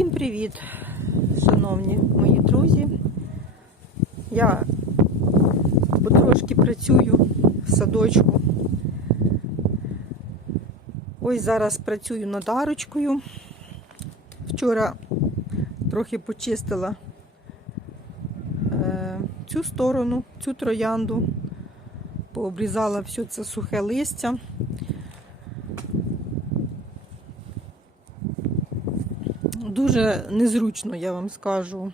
Всім привіт, шановні мої друзі. Я потрошки працюю в садочку. Ось зараз працюю над арочкою. Вчора трохи почистила е, цю сторону, цю троянду, пообрізала все це сухе листя. Дуже незручно, я вам скажу.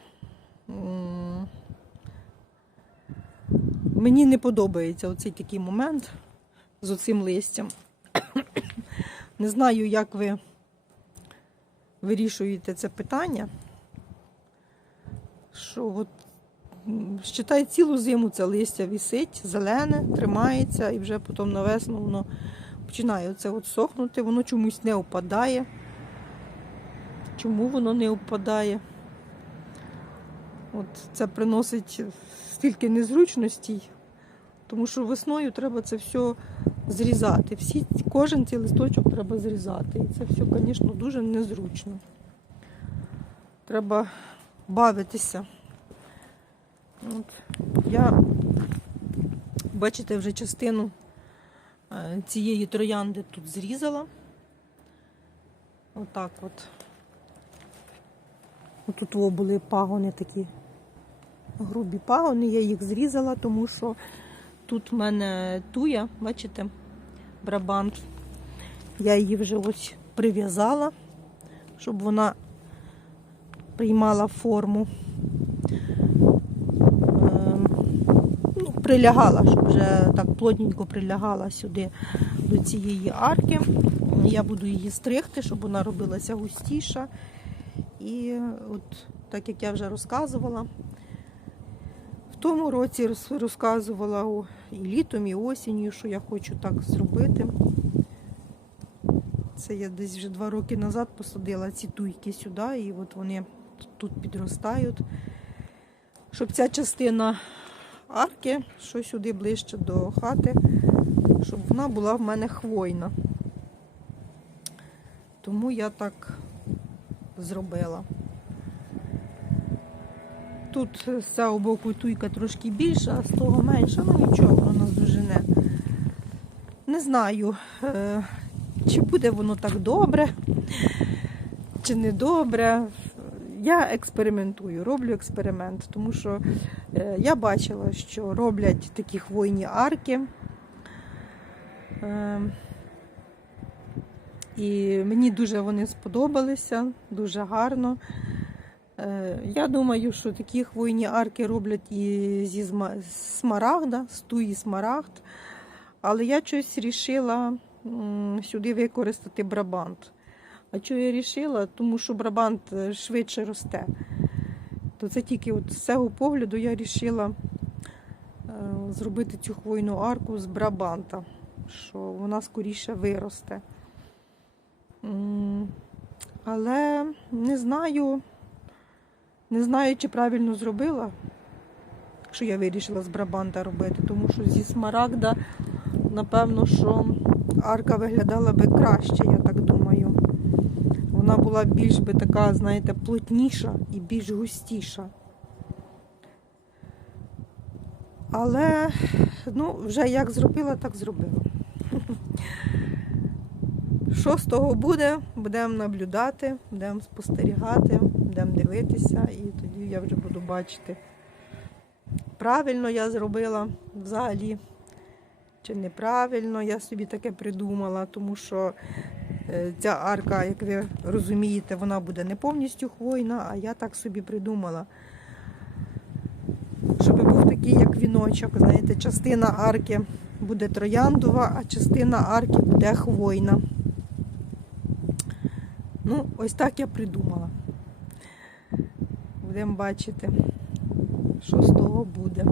Мені не подобається оцей такий момент з оцим листям. Не знаю, як ви вирішуєте це питання. Що от, м, считай, цілу зиму це листя висить, зелене, тримається, і вже потім на весну воно починає оце от сохнути, воно чомусь не опадає. Чому воно не впадає? От це приносить стільки незручностей, тому що весною треба це все зрізати. Всі, кожен цей листочок треба зрізати. І це все, звісно, дуже незручно. Треба бавитися. От. Я, бачите, вже частину е, цієї троянди тут зрізала. Отак от. Тут були пагони такі грубі пагони, я їх зрізала, тому що тут в мене туя, бачите, брабант. Я її вже ось прив'язала, щоб вона приймала форму. Ем, Ну, прилягала, щоб вже так плотненько прилягала сюди до цієї арки. Я буду її стригти, щоб вона робилася густіша. І от так як я вже розказувала, в тому році розказувала і літом, і осінню, що я хочу так зробити. Це я десь вже два роки назад посадила ці туйки сюди, і от вони тут підростають. Щоб ця частина арки, що сюди ближче до хати, щоб вона була в мене хвойна. Тому я так зробила. Тут з цього боку туйка трошки більша, а з того менша, ну нічого, воно нас дожене. Не знаю, е, чи буде воно так добре, чи не добре. Я експериментую, роблю експеримент, тому що е, я бачила, що роблять такі хвойні арки. Е, і мені дуже вони сподобалися, дуже гарно. Е, Я думаю, що такі хвойні арки роблять і зі смарагда, з туї смарагд. Але я щось вирішила сюди використати брабант. А чого я вирішила? Тому що брабант е, швидше росте. То це тільки от з цього погляду я вирішила зробити цю хвойну арку з брабанта, що вона скоріше виросте. Але не знаю, не знаю, чи правильно зробила, що я вирішила з брабанта робити, тому що зі смарагда, напевно, що арка виглядала би краще, я так думаю. Вона була більш би така, знаєте, плотніша і більш густіша. Але, ну, вже як зробила, так зробила. Що з того буде, будемо наблюдати, будемо спостерігати, будемо дивитися, і тоді я вже буду бачити, правильно я зробила взагалі, чи неправильно я собі таке придумала, тому що е, ця арка, як ви розумієте, вона буде не повністю хвойна, а я так собі придумала. Щоб був такий, як віночок, знаєте, частина арки буде трояндова, а частина арки буде хвойна. Ну, ось так я придумала. Будемо бачити, що з того буде.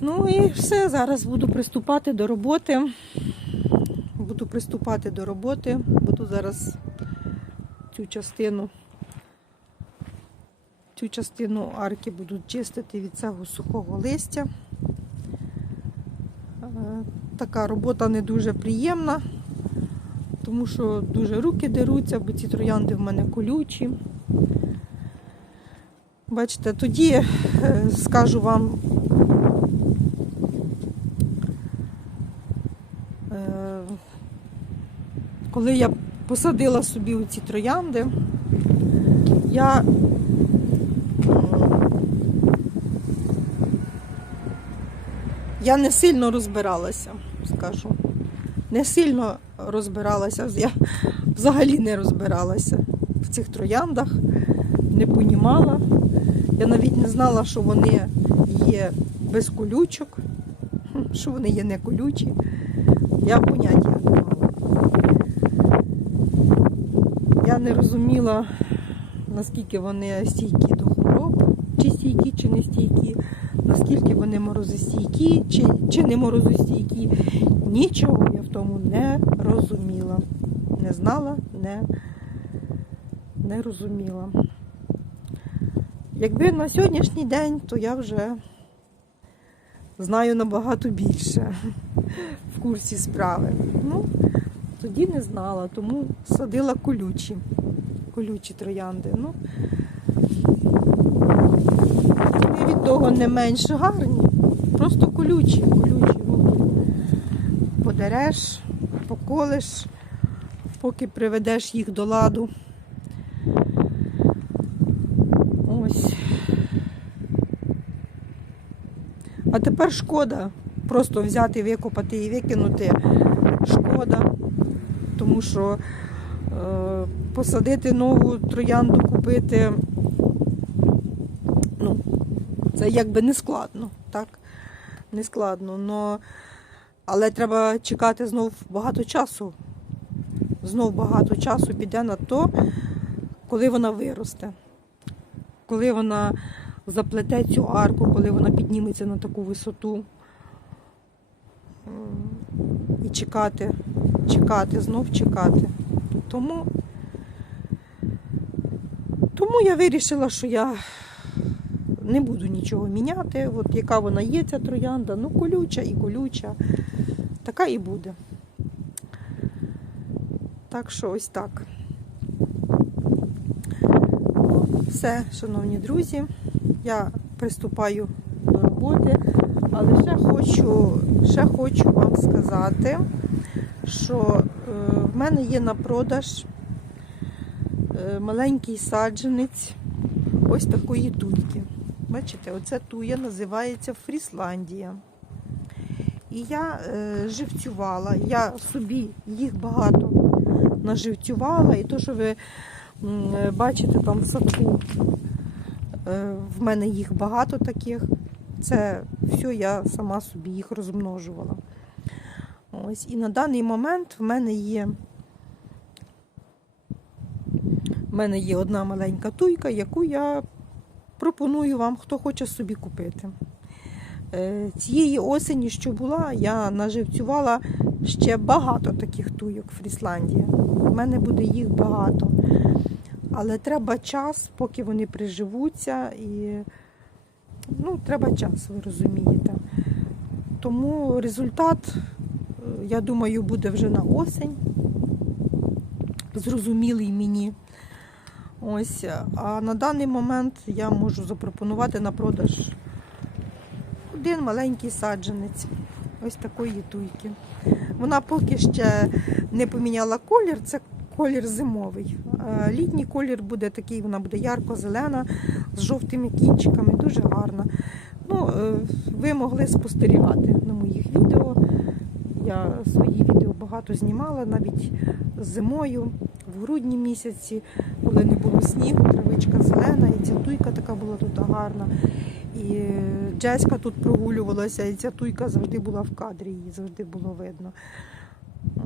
Ну і все, зараз буду приступати до роботи. Буду приступати до роботи, буду зараз цю частину, цю частину арки буду чистити від цього сухого листя. Е, Така робота не дуже приємна, тому що дуже руки деруться, бо ці троянди в мене колючі. Бачите, тоді е, скажу вам, е, коли я посадила собі ці троянди, я я не сильно розбиралася, скажу. Не сильно розбиралася. Я взагалі не розбиралася в цих трояндах, не понімала. Я навіть не знала, що вони є без колючок, що вони є не колючі. Я поняття не мала. Я не розуміла, наскільки вони стійкі до хвороб, чи стійкі, чи не стійкі, наскільки вони морозостійкі, чи, чи не морозостійкі. Нічого тому не розуміла. Не знала, не, не розуміла. Якби на сьогоднішній день, то я вже знаю набагато більше в курсі справи. Ну, тоді не знала, тому садила колючі, колючі троянди. Ну, від того не менш гарні, просто колючі, колючі. Подереш, поколиш, поки приведеш їх до ладу. Ось. А тепер шкода просто взяти, викопати і викинути. Шкода. Тому що е, посадити нову троянду, купити, ну, це якби не складно, так? Не складно. Но, але треба чекати знов багато часу. Знов багато часу піде на то, коли вона виросте. Коли вона заплете цю арку, коли вона підніметься на таку висоту. І чекати, чекати, знов чекати. Тому, тому я вирішила, що я не буду нічого міняти. От яка вона є, ця троянда, ну колюча і колюча. Така і буде. Так що ось так. Все, шановні друзі, я приступаю до роботи, але ще хочу, ще хочу вам сказати, що е, в мене є на продаж е, маленький саджанець ось такої туйки. Бачите, оця туя називається Фрісландія. І я е, живцювала, я собі їх багато наживцювала, і то, що ви бачите там в садку, е, в мене їх багато таких. Це все я сама собі їх розмножувала. Ось, і на даний момент в мене є. В мене є одна маленька туйка, яку я пропоную вам, хто хоче собі купити. Е, Цієї осені, що була, я наживцювала ще багато таких туйок в Фрісландії. У мене буде їх багато. Але треба час, поки вони приживуться, і ну, треба час, ви розумієте. Тому результат, е, я думаю, буде вже на осень. Зрозумілий мені. Ось, а на даний момент я можу запропонувати на продаж один маленький саджанець ось такої туйки. Вона поки ще не поміняла колір, це колір зимовий. Літній колір буде такий, вона буде ярко-зелена з жовтими кінчиками, дуже гарна. Ну, е, ви могли спостерігати на моїх відео. Я свої відео багато знімала, навіть зимою, в грудні місяці, коли не було снігу, травичка зелена, і ця туйка така була тут гарна. І Джеська тут прогулювалася, і ця туйка завжди була в кадрі, її завжди було видно.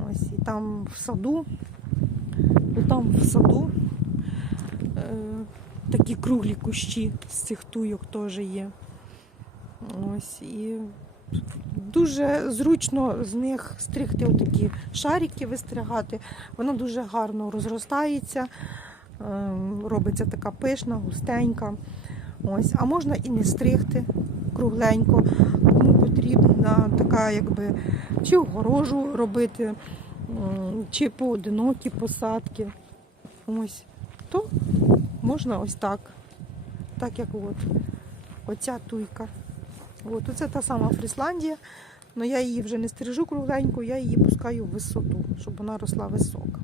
Ось, і там в саду, ну, там в саду е, такі круглі кущі з цих туйок теж є. Ось, і дуже зручно з них стригти отакі шарики, вистригати. Вона дуже гарно розростається, е, робиться така пишна, густенька. Ось, а можна і не стригти кругленько. Кому потрібна така, якби, чи огорожу робити, чи поодинокі посадки. Ось. То можна ось так. Так як от. Оця туйка. От, оце та сама Фрісландія. але я її вже не стрижу кругленько, я її пускаю в висоту, щоб вона росла висока.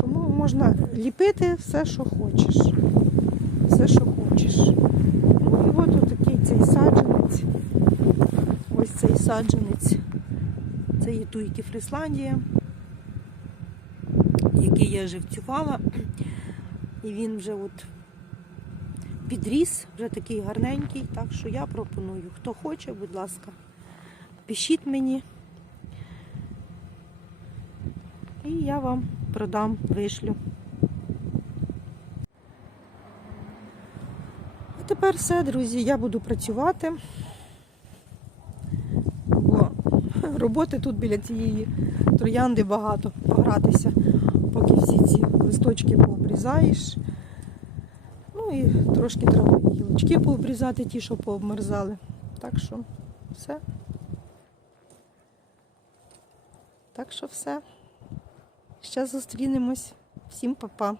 Тому можна ліпити все, що хочеш. Все, що хочеш. І от такий цей саджанець. Ось цей саджанець. Це є туйки Фрісландія, який я живцювала. І він вже от підріс, вже такий гарненький. Так що я пропоную. Хто хоче, будь ласка, пишіть мені. І я вам продам, вишлю. Тепер все, друзі, я буду працювати. Бо роботи тут біля цієї троянди багато погратися, поки всі ці листочки пообрізаєш. Ну і трошки треба гілочки пообрізати, ті, що пообмерзали. Так що все. Так що все. Ще зустрінемось. Всім па-па.